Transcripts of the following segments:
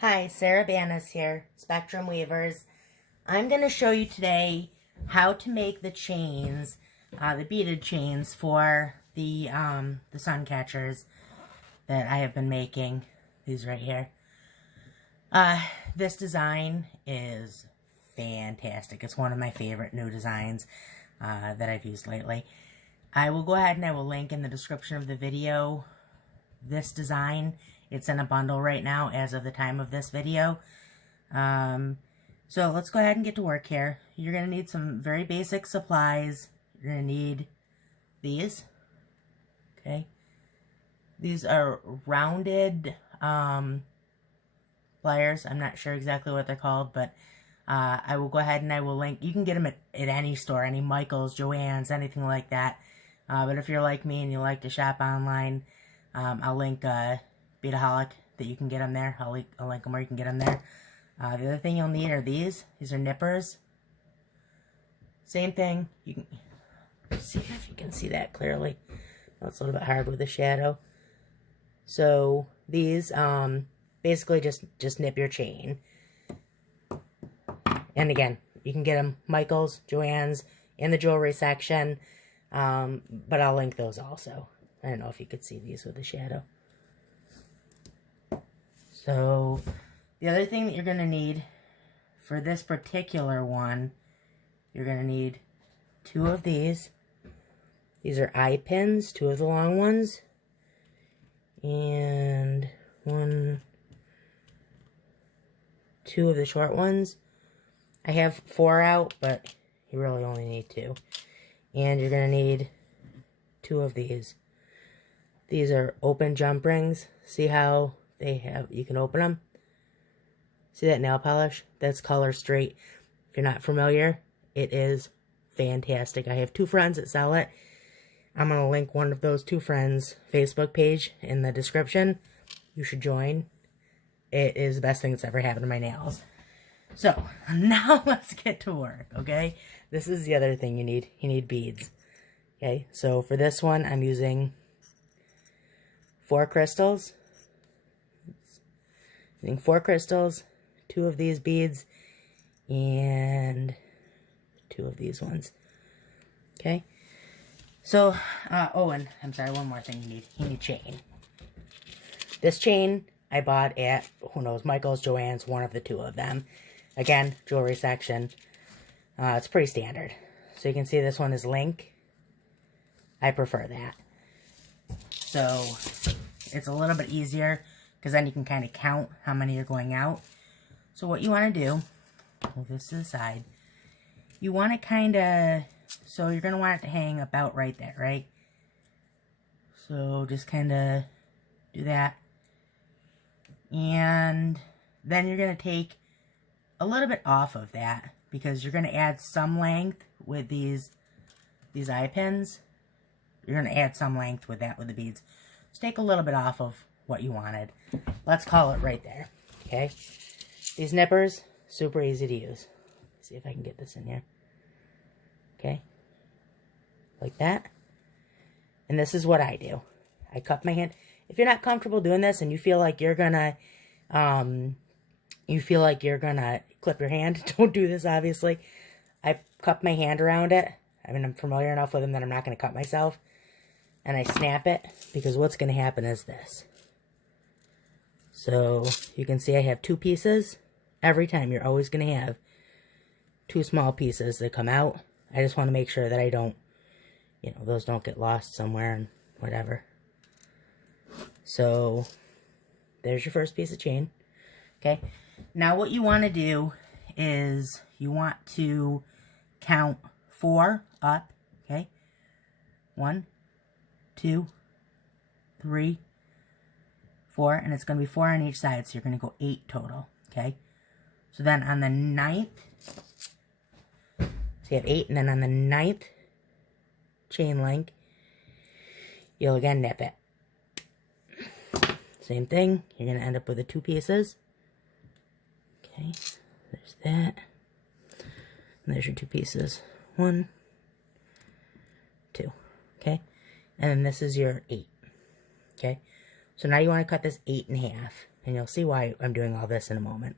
Hi, Sarah Banas here, Spectrum Weavers. I'm going to show you today how to make the chains, the beaded chains for the sun catchers that I have been making. These right here. This design is fantastic. It's one of my favorite new designs that I've used lately. I will go ahead and I will link in the description of the video this design. It's in a bundle right now as of the time of this video. So let's go ahead and get to work here. You're going to need some very basic supplies. You're going to need these. Okay. These are rounded pliers. I'm not sure exactly what they're called, but I will go ahead and I will link. You can get them at any store, any Michael's, Joann's, anything like that. But if you're like me and you like to shop online, I'll link beadaholic that you can get them there. I'll link them where you can get them there. The other thing you'll need are these. These are nippers. Same thing. You can see if you can see that clearly. Well, it's a little bit hard with the shadow. So these basically just nip your chain. And again, you can get them Michael's, Joann's, in the jewelry section. But I'll link those also. I don't know if you could see these with the shadow. So, the other thing that you're going to need for this particular one, you're going to need 2 of these. These are eye pins, 2 of the long ones. And 2 of the short ones. I have 4 out, but you really only need 2. And you're going to need 2 of these. These are open jump rings. See how you can open them? See that nail polish? That's colorstreet. If you're not familiar, it is fantastic. I have 2 friends that sell it. I'm going to link one of those 2 friends' Facebook page in the description. You should join. It is the best thing that's ever happened to my nails. So, now let's get to work, okay? This is the other thing you need. You need beads. Okay, so for this one, I'm using 4 crystals. Using 4 crystals, 2 of these beads, and 2 of these ones. Okay? So, oh, and I'm sorry, one more thing you need. You need chain. This chain I bought at, who knows, Michael's, Joann's, one of the 2 of them. Again, jewelry section. It's pretty standard. So you can see this one is link. I prefer that. So, it's a little bit easier, because then you can kind of count how many are going out. So what you want to do, move this to the side, you want to kind of, so you're going to want it to hang about right there, right? So just kind of do that. And then you're going to take a little bit off of that, because you're going to add some length with these eye pins. You're going to add some length with that with the beads. Just take a little bit off of what you wanted. Let's call it right there. Okay? These nippers, super easy to use. See if I can get this in here. Okay? Like that. And this is what I do. I cup my hand. If you're not comfortable doing this and you feel like you're gonna clip your hand, don't do this, obviously. I cup my hand around it. I mean, I'm familiar enough with them that I'm not going to cut myself. And I snap it, because what's going to happen is this. So, you can see I have 2 pieces. Every time, you're always going to have 2 small pieces that come out. I just want to make sure that I don't, those don't get lost somewhere and whatever. So, there's your first piece of chain. Okay. Now, what you want to do is you want to count 4 up. Okay. 1, 2, 3, 4, and it's going to be 4 on each side, so you're going to go 8 total, okay? So then on the 9th, so you have 8, and then on the 9th chain link, you'll again nip it. Same thing, you're going to end up with the 2 pieces. Okay, there's that. And there's your 2 pieces. 1, 2, okay? And then this is your 8. Okay, so now you want to cut this 8 in half. and you'll see why I'm doing all this in a moment.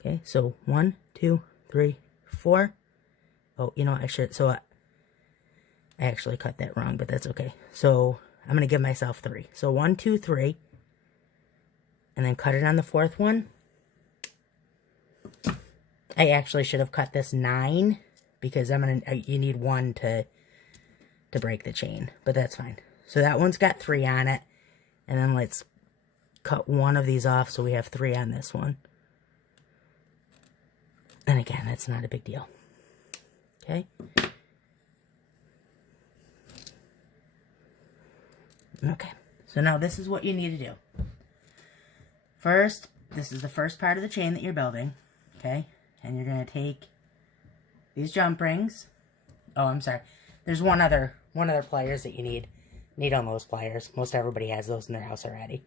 Okay, so 1, 2, 3, 4. Oh, you know, I should, so I actually cut that wrong, but that's okay. So I'm going to give myself 3. So 1, 2, 3, and then cut it on the 4th one. I actually should have cut this 9 because you need 1 to break the chain, but that's fine. So that one's got 3 on it, and then let's cut 1 of these off so we have 3 on this one. And again, that's not a big deal. Okay. Okay, so now this is what you need to do. First, this is the first part of the chain that you're building, okay? And you're going to take these jump rings. Oh, I'm sorry. There's one other pliers that you need. Needle nose pliers. Most everybody has those in their house already.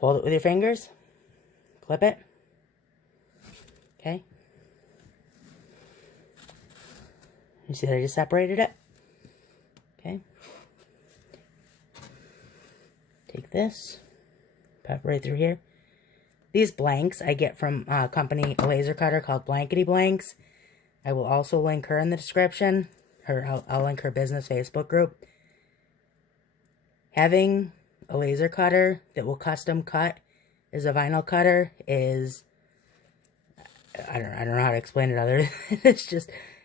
Hold it with your fingers. Clip it. Okay. You see that I just separated it? Okay. Take this. Pop right through here. These blanks I get from a company, a laser cutter called Blankety Blanks. I will also link her in the description. I'll link her business Facebook group. Having a laser cutter that will custom cut as a vinyl cutter is, I don't know how to explain it other than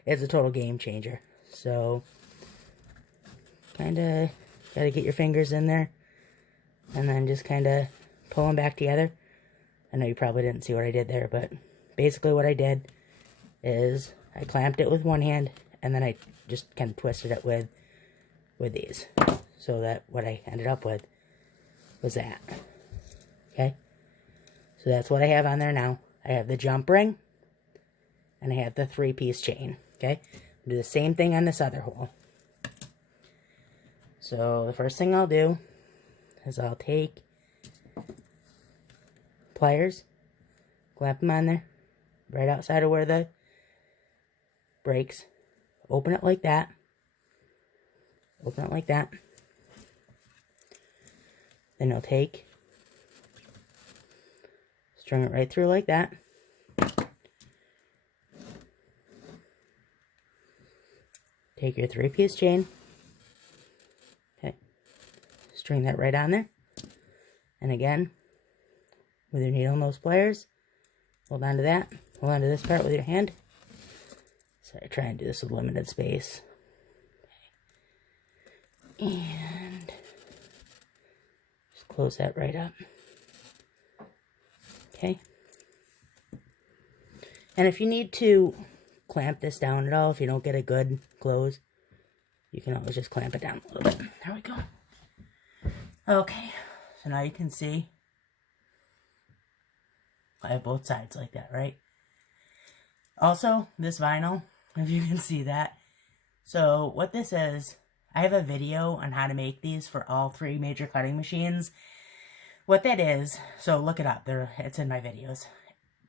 it's a total game changer. So, kind of got to get your fingers in there and then just kind of pull them back together. I know you probably didn't see what I did there, but basically what I did is I clamped it with one hand and then I just kind of twisted it with these. So that what I ended up with was that. Okay? So that's what I have on there now. I have the jump ring and I have the 3-piece chain. Okay? I'll do the same thing on this other hole. So the first thing I'll do is I'll take pliers, clamp them on there, right outside of where the breaks. Open it like that. Open it like that. Then you'll take, string it right through like that. Take your 3-piece chain. Okay. String that right on there. And again, with your needle nose pliers, hold on to that. Hold on to this part with your hand. Sorry, try and do this with limited space. Okay. And just close that right up. Okay. And if you need to clamp this down at all, if you don't get a good close, you can always just clamp it down a little bit. There we go. Okay, so now you can see I have both sides like that, right? Also, this vinyl, if you can see that. So what this is, I have a video on how to make these for all 3 major cutting machines. What that is, so look it up. It's in my videos.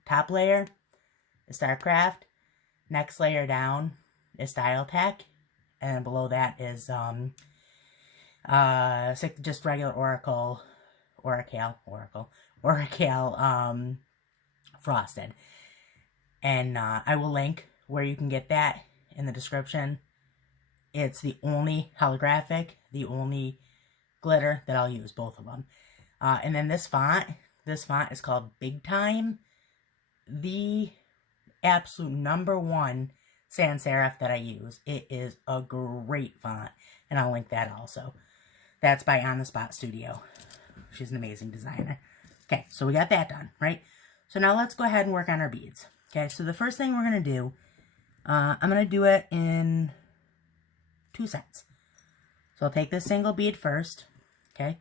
Top layer is StarCraft. Next layer down is StyleTech. And below that is just regular Oracle frosted. And I will link where you can get that in the description. It's the only holographic, the only glitter that I'll use, both of them. And then this font is called Big Time. The absolute #1 sans serif that I use. It is a great font, and I'll link that also. That's by On the Spot Studio. She's an amazing designer. Okay, so we got that done, right? So now let's go ahead and work on our beads. Okay, so the first thing we're going to do, I'm going to do it in 2 sets. So I'll take this single bead first, okay?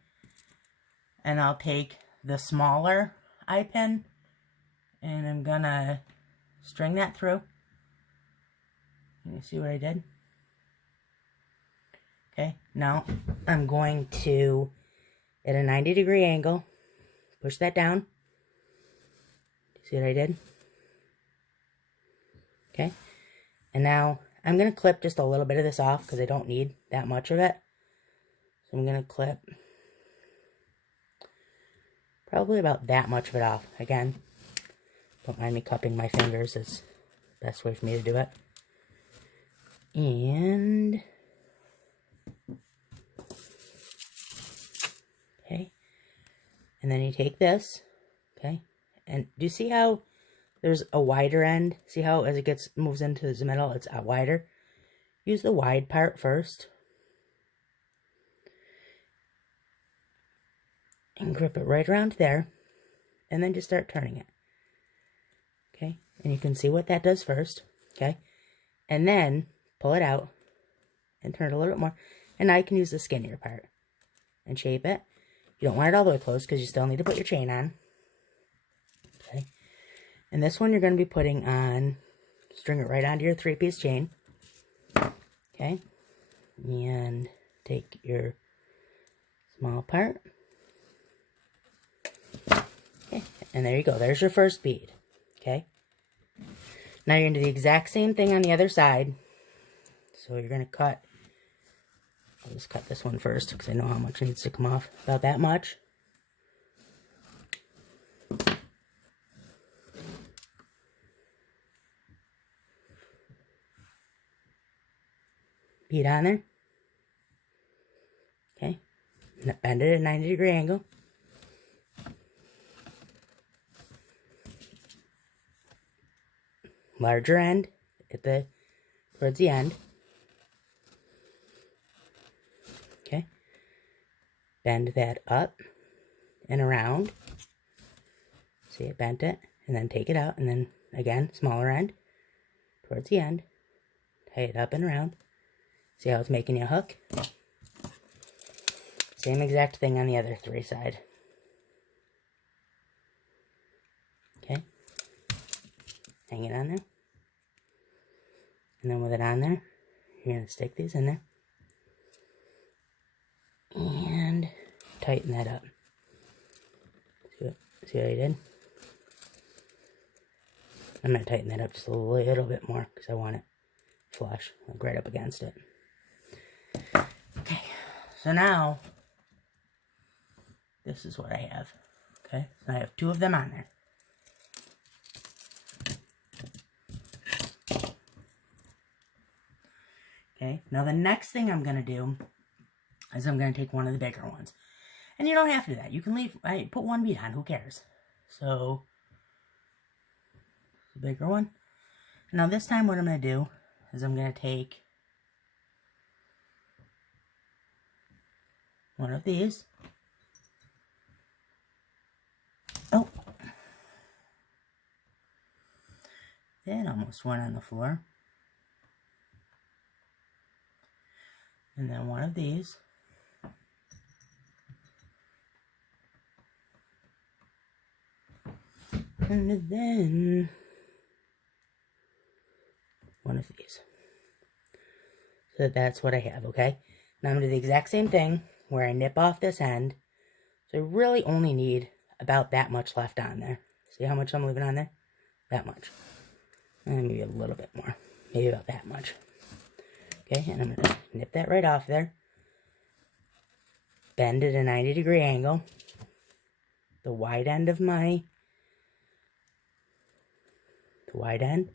And I'll take the smaller eye pin, and I'm going to string that through. You see what I did? Okay, now I'm going to, at a 90-degree angle, push that down. See what I did? Okay, and now I'm going to clip just a little bit of this off because I don't need that much of it. So I'm going to clip Probably about that much of it off. Again, don't mind me cupping my fingers. It's the best way for me to do it. And okay, and then you take this, okay, and do you see how there's a wider end? See how as it moves into the middle, it's wider? Use the wide part first. And grip it right around there. And then just start turning it. Okay? And you can see what that does first. Okay? And then pull it out and turn it a little bit more. And now you can use the skinnier part and shape it. You don't want it all the way closed because you still need to put your chain on. Okay? And this one you're going to be putting on, string it right onto your 3-piece chain. Okay? And take your small part. Okay, and there you go. There's your first bead. Okay. Now you're going to do the exact same thing on the other side. So you're going to cut. I'll just cut this one first because I know how much needs to come off. About that much. Bead on there. Okay. Bend it at a 90-degree angle. Larger end at towards the end. Okay. Bend that up and around. See, it bent it, and then take it out, and then again, smaller end towards the end. Tie it up and around. See how it's making you a hook? Same exact thing on the other 3 side. Okay. Hang it on there. And then with it on there, you're going to stick these in there. And tighten that up. See what I did? I'm going to tighten that up just a little bit more because I want it flush, like right up against it. Okay, so now, this is what I have. Okay, so I have 2 of them on there. Okay, now the next thing I'm going to do is I'm going to take one of the bigger ones. And you don't have to do that. You can leave, put 1 bead on, who cares? So, the bigger one. Now this time what I'm going to do is I'm going to take one of these. Oh. That almost went on the floor. And then one of these. And then one of these. So that's what I have, okay? Now I'm going to do the exact same thing where I nip off this end. So I really only need about that much left on there. See how much I'm leaving on there? That much. And maybe a little bit more. Maybe about that much. Okay, and I'm going to nip that right off there. Bend at a 90-degree angle. The wide end of the wide end.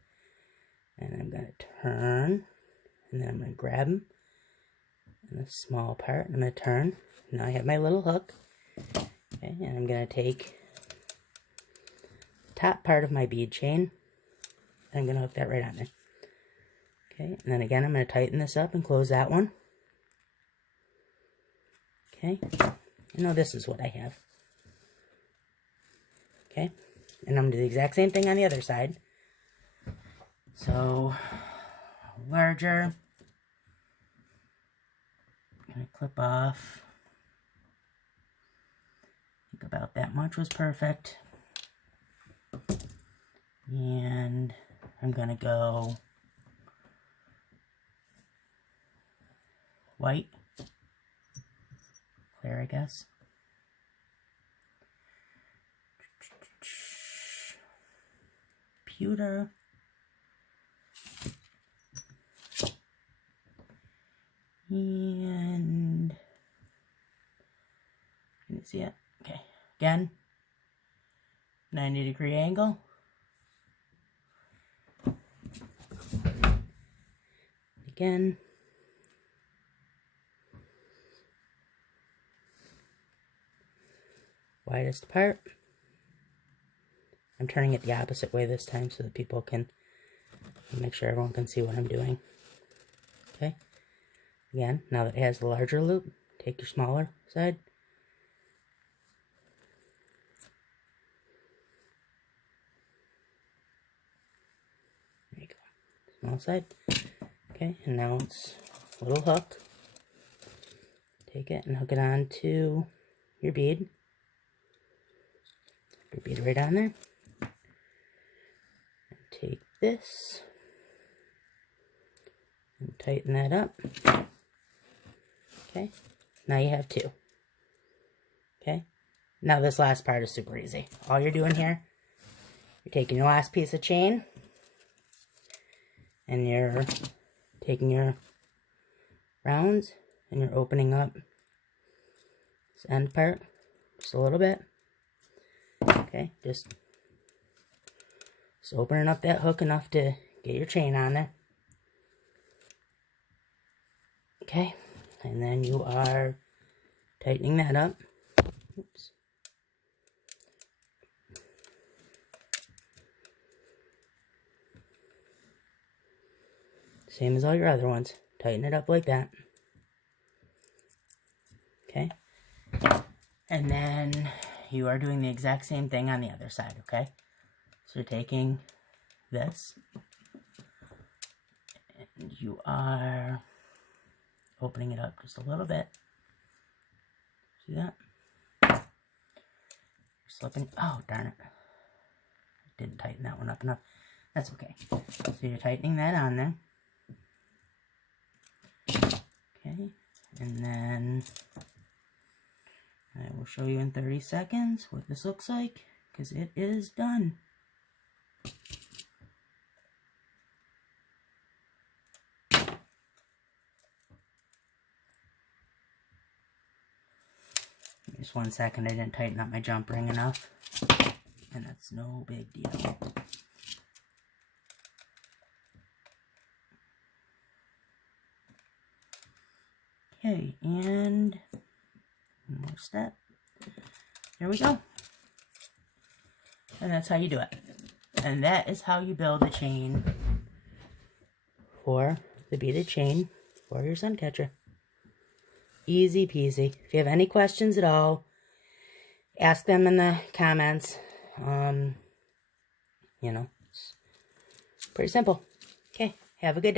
And I'm going to turn. And then I'm going to grab them. And the small part. I'm going to turn. Now I have my little hook. Okay, and I'm going to take the top part of my bead chain. And I'm going to hook that right on there. Okay, and then again, I'm going to tighten this up and close that one. Okay, and now this is what I have. Okay, and I'm going to do the exact same thing on the other side. So, larger. I'm going to clip off. I think about that much was perfect. And I'm going to go white, clear, I guess. Pewter. And, can you see it? Okay, again, 90-degree angle. Again. Widest part. I'm turning it the opposite way this time so that people can make sure everyone can see what I'm doing. Okay. Again, now that it has the larger loop, take your smaller side. There you go. Small side. Okay, and now it's a little hook. Take it and hook it onto your bead. Your bead right on there. And take this and tighten that up. Okay, now you have two. Okay, now this last part is super easy. All you're doing here, you're taking your last piece of chain and you're taking your rounds and you're opening up this end part just a little bit. Okay, just opening up that hook enough to get your chain on there. Okay, and then you are tightening that up. Oops. Same as all your other ones. Tighten it up like that. Okay, and then you are doing the exact same thing on the other side, okay? So you're taking this, and you are opening it up just a little bit. See that? You're slipping. Oh, darn it. I didn't tighten that one up enough. That's okay. So you're tightening that on there. Okay, and then I will show you in 30 seconds what this looks like, because it is done. Just 1 second, I didn't tighten up my jump ring enough, and that's no big deal. Okay, and one more step. There we go. And that's how you do it. And that is how you build a chain for the beaded chain for your suncatcher. Easy peasy. If you have any questions at all, ask them in the comments. You know, it's pretty simple. Okay, have a good day.